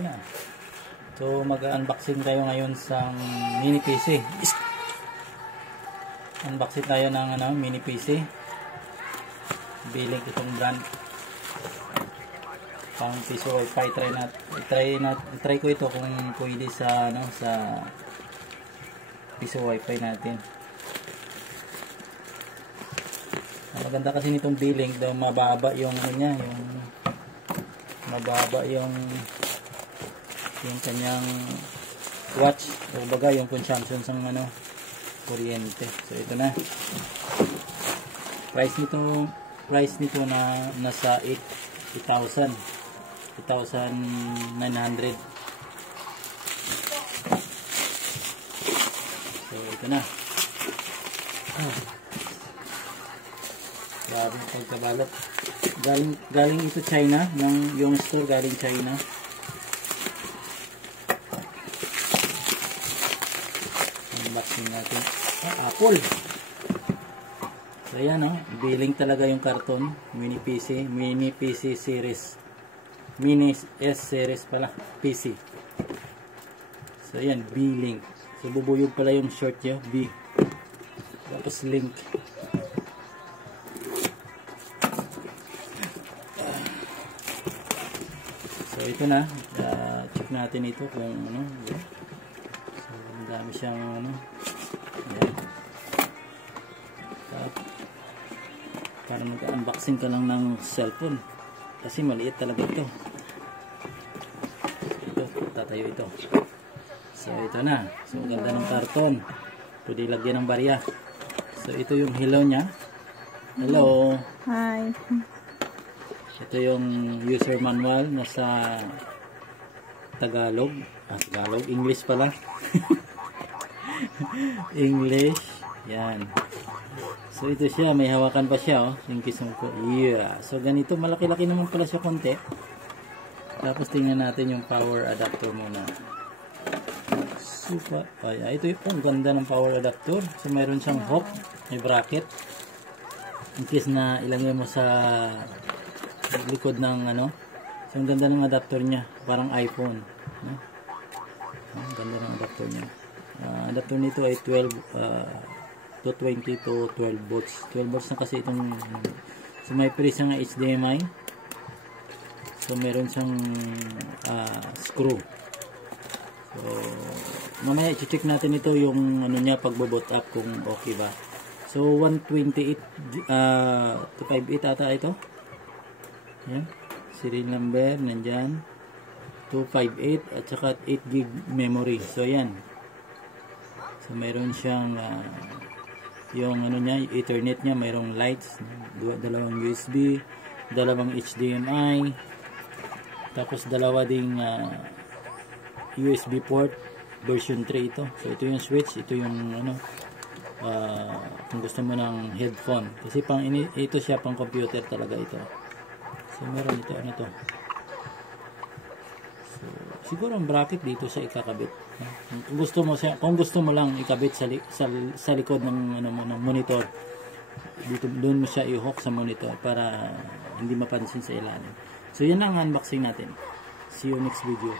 Yan. So mag-unboxing tayo ngayon sa mini PC. Unboxing tayo ng mini PC. Biling itong brand. Pang piso Wi-Fi. Try ko ito kung pwede sa sa piso Wi-Fi natin. Ang maganda kasi nitong billing daw mababa yung niya, mababa yung kanyang watch o baga yung consumption ng kuryente. So ito na. Price nito na nasa 8,900. So ito na. Grabe yung pagkabalot. Galing ito China, yung store galing China. Unboxing natin. Apple. So ayan billing talaga yung karton. Mini PC series. Mini S series pala. PC. So ayan, billing. So bubuyog pala yung short niya, B. Tapos link. So ito na, check natin ito kung So ang dami siyang ayan. Para mag-unboxing ka lang ng cellphone kasi maliit talaga ito. Ito, tatayo ito. So ito na. So ganda ng karton. Pwede lagyan ng barya. So ito yung hello niya. Hello. Hi. Ito yung user manual nasa Tagalog. Tagalog. English pala. English. Yan. So ito siya. May hawakan pa siya. Yung kisong ko. Yeah. So ganito. Malaki-laki naman pala siya konti. Tapos tingnan natin yung power adapter muna. Super. Ay, ito yung ganda ng power adapter. So mayroon siyang hook. May bracket. In case na ilagay mo sa likod ng so ang ganda ng adapter niya, parang iPhone, ang ganda ng adapter niya. Adapter nito ay 12 to 20 to 12 volts. 12 volts na kasi itong so may pres nga HDMI. So meron siyang screw. So mamaya i-check natin ito yung niya pagbo-boot up kung okay ba. So 128 to 58 ata ito. Yan. Serial number nandyan. 258 at saka 8 gig memory. So yan. So mayroon siyang yung niya, Ethernet niya, mayroong lights, dalawang USB, dalawang HDMI. Tapos dalawa ding USB port version 3 ito. So ito yung switch, ito yung kung gusto mo ng headphone. Kasi ito siya pang computer talaga ito. So meron ito to. So siguro ang bracket dito sa ikakabit. Kung gusto mo lang ikabit sa likod ng ng monitor. Doon mo siya i-hook sa monitor para hindi mapansin sa ilalim. So yan ang unboxing natin. See you next video.